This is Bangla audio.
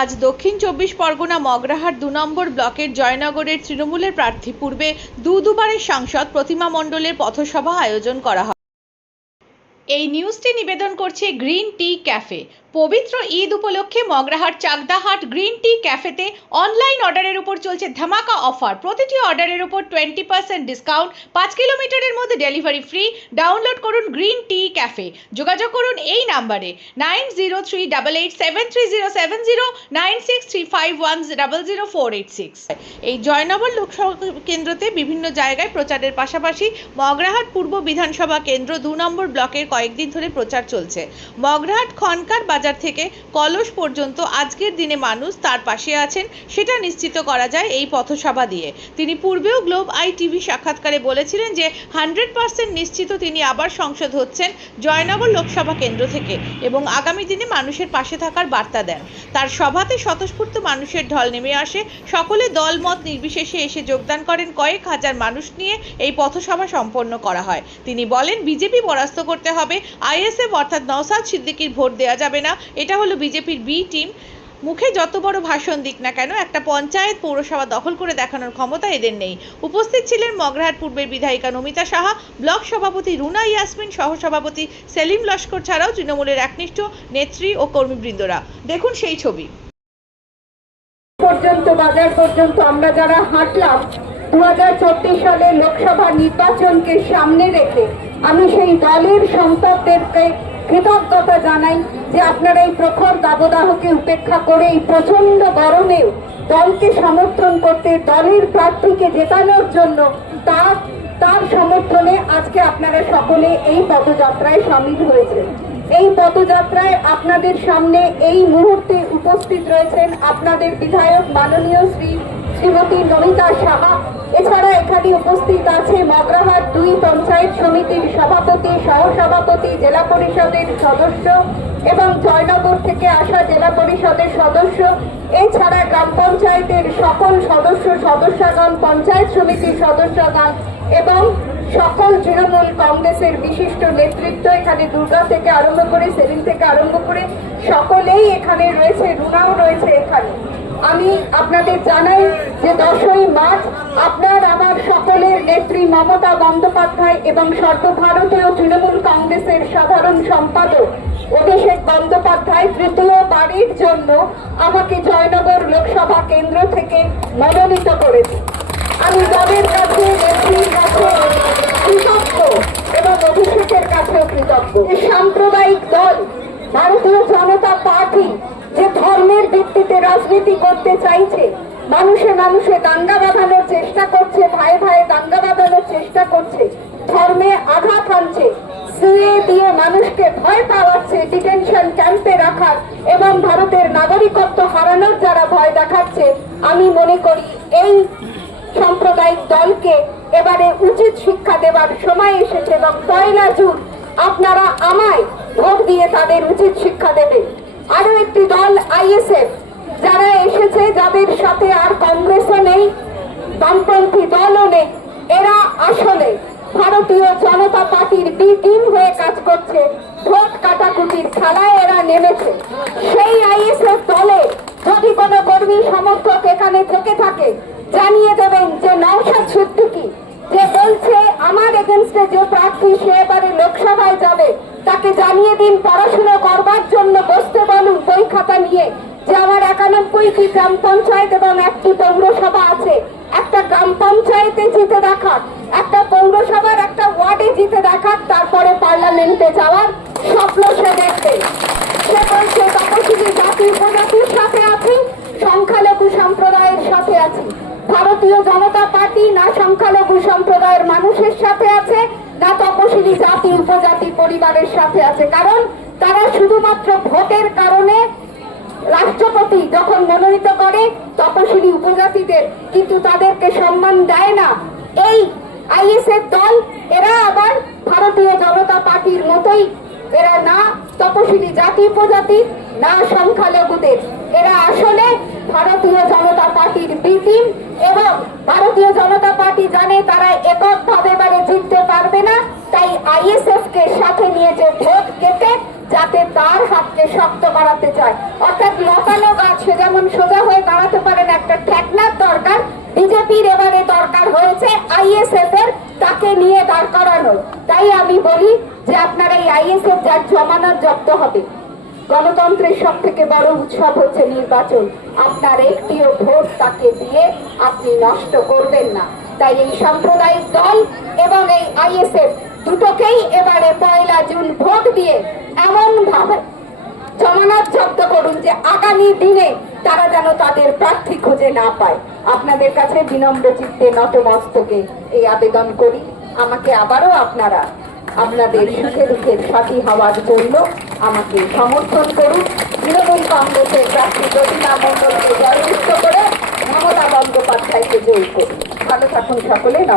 আজ দক্ষিণ চব্বিশ পরগনা মগরাহাট ২ নম্বর ব্লকের জয়নগরের তৃণমূলের প্রার্থী পূর্বে দুবারের সাংসদ প্রতিমা মণ্ডলের পথসভা আয়োজন করা হয়। এই নিউজটি নিবেদন করছে গ্রিন টি ক্যাফে। পবিত্র ঈদ উপলক্ষে মগরাহাট চাকদাহাট গ্রিন টি ক্যাফেতে অনলাইন অর্ডারের উপর চলছে ধামাকা অফার। প্রতিটি অর্ডারের উপর 20% ডিসকাউন্ট, 5 কিলোমিটারের মধ্যে ডেলিভারি ফ্রি। ডাউনলোড করুন গ্রিন টি ক্যাফে। যোগাযোগ করুন এই নাম্বারে 9038873070, 9635100486। এই জয়নগর লোকসভা কেন্দ্রতে বিভিন্ন জায়গায় প্রচারের পাশাপাশি মগরাহাট পূর্ব বিধানসভা কেন্দ্র 2 নম্বর ব্লকের কয়েকদিন ধরে প্রচার চলছে। মগরাহাট খনকার বাজার থেকে কলস পর্যন্ত আজকের দিনে মানুষ তার পাশে আছেন সেটা নিশ্চিত করা যায় এই পথসভা দিয়ে। তিনি পূর্বেও গ্লোব আই টিভি সাক্ষাৎকারে বলেছিলেন যে 100% নিশ্চিত তিনি আবার সংসদ হচ্ছেন জয়নগর লোকসভা কেন্দ্র থেকে এবং আগামী দিনে মানুষের পাশে থাকার বার্তা দেন। তার সভাতে স্বতঃস্ফূর্ত মানুষের ঢল নেমে আসে। সকলে দলমত নির্বিশেষে এসে যোগদান করেন। কয়েক হাজার মানুষ নিয়ে এই পথসভা সম্পন্ন করা হয়। তিনি বলেন, বিজেপি পরাস্ত করতে হবে, আইএসএফ অর্থাৎ নওশাদ সিদ্দিকীর ভোট দেওয়া যাবে না। এটা হলো বিজেপির বি টিম। মুখে যত বড় ভাষণ দিক না কেন, একটা পঞ্চায়েত পৌরসভা দখল করে দেখানোর ক্ষমতা এদের নেই। উপস্থিত ছিলেন মগরাহাট পূর্বের বিধায়িকা নমিতা সাহা, ব্লক সভাপতি রুনা ইয়াসমিন, সহসভাপতি সেলিম লস্কর ছাড়াও তৃণমূলের একনিষ্ঠ নেত্রী ও কর্মীবৃন্দরা। দেখুন সেই ছবি। পর্যন্ত বাজার পর্যন্ত আমরা যারা হাঁটলাম 2034 সালে লোকসভা নির্বাচনকে সামনে রেখে আমি সেই দলের সংসদদেরকে কৃতজ্ঞতা জানাই যে আপনারা এই প্রখর দাবদাহকে উপেক্ষা করে এই প্রচন্ড গরমেও দলকে সমর্থন করতে, দলের প্রার্থীকে জেতানোর জন্য তার সমর্থনে আজকে আপনারা সকলে এই পদযাত্রায় সামিল হয়েছেন। এই পদযাত্রায় আপনাদের সামনে এই মুহূর্তে উপস্থিত রয়েছেন আপনাদের বিধায়ক মাননীয় শ্রীমতী নমিতা সাহা। এছাড়া এখানে উপস্থিত আছে মগরাহাট 2 পঞ্চায়েত সমিতির সভাপতি, সহসভাপতি, জেলা পরিষদের সদস্য এবং জয়নগর থেকে আসা জেলা পরিষদের সদস্য। এছাড়া গ্রাম পঞ্চায়েতের সকল সদস্যগণ, পঞ্চায়েত সমিতির সদস্যগণ এবং সকল তৃণমূল কংগ্রেসের বিশিষ্ট নেতৃত্ব, এখানে দুর্গা থেকে আরম্ভ করে সেলিম থেকে আরম্ভ করে সকলেই এখানে রয়েছে, রুনাও রয়েছে এখানে। আমি আপনাদের জানাই যে 10ই মার্চ আপনার আমার সকলের নেত্রী মমতা বন্দ্যোপাধ্যায় এবং সর্বভারতীয় তৃণমূল কংগ্রেসের সাধারণ সম্পাদক অভিষেক বন্দ্যোপাধ্যায় তৃতীয়বারের জন্য আমাকে জয়নগর লোকসভা কেন্দ্র থেকে মনোনীত করেছে। আমি দলের কাছে, নেত্রীর কাছে কৃতজ্ঞ এবং অভিষেকের কাছেও কৃতজ্ঞ। সাম্প্রদায়িক দল ভারতীয় জনতা পার্টি যে ধর্মের ভিত্তিতে রাজনীতি করতে চাইছে, মানুষে মানুষে দাঙ্গা বাঁধানোর চেষ্টা করছে, ভাইয়ে ভাইয়ে দাঙ্গা বাঁধানোর চেষ্টা করছে, ধর্মে আঘাত আনছে, সিএ দিয়ে মানুষকে ভয় পাওয়াচ্ছে, ডিটেনশন ক্যাম্পে রাখার এবং ভারতের নাগরিকত্ব হারানোর যারা ভয় দেখাচ্ছে, আমি মনে করি এই সাম্প্রদায়িক দলকে এবারে উচিত শিক্ষা দেওয়ার সময় এসেছে এবং 1 জুন আপনারা আমায় ভোট দিয়ে তাদের উচিত শিক্ষা দেবেন। আরো একটি দল আইএসএফ যারা এসেছে, যাদের সাথে আর কংগ্রেসও নেই, বামপন্থী দলও নেই, এরা আসলে ভারতীয় জনতা পার্টির বি টিম হয়ে কাজ করছে। ভোট কাটাকুটির খেলায় এরা নেমেছে। সেই আইএসএফ দলে যদি কোনো কর্মী সমর্থক এখানে থেকে থাকে, জানিয়ে দেবেন যে নওশাদ সিদ্দিকী যে বলছে আমার এগেনস্টে যে প্রার্থী সে এবারে লোকসভায় যাবে, তাকে জানিয়ে দিন পড়াশোনা করবার জন্য বসতে বলুন বই খাতা নিয়ে, যে আমার 91টি গ্রাম পঞ্চায়েত এবং 1টি পৌরসভা আছে। একটা গ্রাম পঞ্চায়েতে জিতে দেখাক, একটা পৌরসভার একটা ওয়ার্ডে জিতে দেখাক, তারপরে পার্লামেন্টে যাওয়ার স্বপ্ন সে দেখবে। সে বলছে তপশিলি জাতি উপজাতির সাথে আছি, সংখ্যালঘু সম্প্রদায়ের সাথে আছি। ভারতীয় জনতা পার্টি না সংখ্যালঘু সম্প্রদায়ের মানুষের সাথে আছে, না তপশিলি জাতি উপজাতি পরিবারের সাথে আছে। কারণ তারা শুধুমাত্র ভোটের কারণে রাষ্ট্রপতি যখন মনোনীত করে তপশিলি উপজাতিদের, কিন্তু তাদেরকে সম্মান দেয় না এই আইএসএফ দল। এরা আবার ভারতীয় জনতা পার্টির মতোই, এরা না তপশিলি জাতি উপজাতি না সংখ্যালঘুদের, এরা আসলে ভারতীয় জনতা পার্টির বি টিম। এবং ভারতীয় জনতা পার্টি জানে তারা এককভাবে এবারে জিততে পারবে না, তাই আইএসএফ কে সাথে নিয়ে যে ভোট কেটে যাতে তার হাতকে শক্ত করাতে চায়। অর্থাৎ লতানো গাছ যেমন সোজা হয়ে দাঁড়াতে পারে না, একটা ঠেকনার দরকার। বিজেপির এবারে দরকার হয়েছে আইএসএফ এর তাকে নিয়ে দাঁড় করানো। তাই আমি বলি যে আপনারা এই আইএসএফ যার জমানত জব্দ হবে। গণতন্ত্রের সব থেকে বড় উৎসব হচ্ছে নির্বাচন। আপনার একটিও ভোট তাকে দিয়ে আপনি নষ্ট করবেন না। তাই এই সাম্প্রদায়িক দল এবং এই আইএসএফ দুটোকেই এবারে 1 জুন ভোট দিয়ে এমন ভাবে জমানত জব্দ করুন যে আগামী দিনে তারা যেন তাদের প্রার্থী খুঁজে না পায়। আপনাদের কাছে বিনম্র চিত্তে নতমস্তকে এই আবেদন করি, আমাকে আবারও আপনারা আপনাদের সুখে দুঃখের সাথী হওয়ার জন্য আমাকে সমর্থন করুন। তৃণমূল কংগ্রেসের প্রার্থী প্রতিমা মণ্ডলকে জয়যুক্ত করে মমতা বন্দ্যোপাধ্যায়কে জয়ী করুন। ভালো থাকুন সকলে। নমস্কার।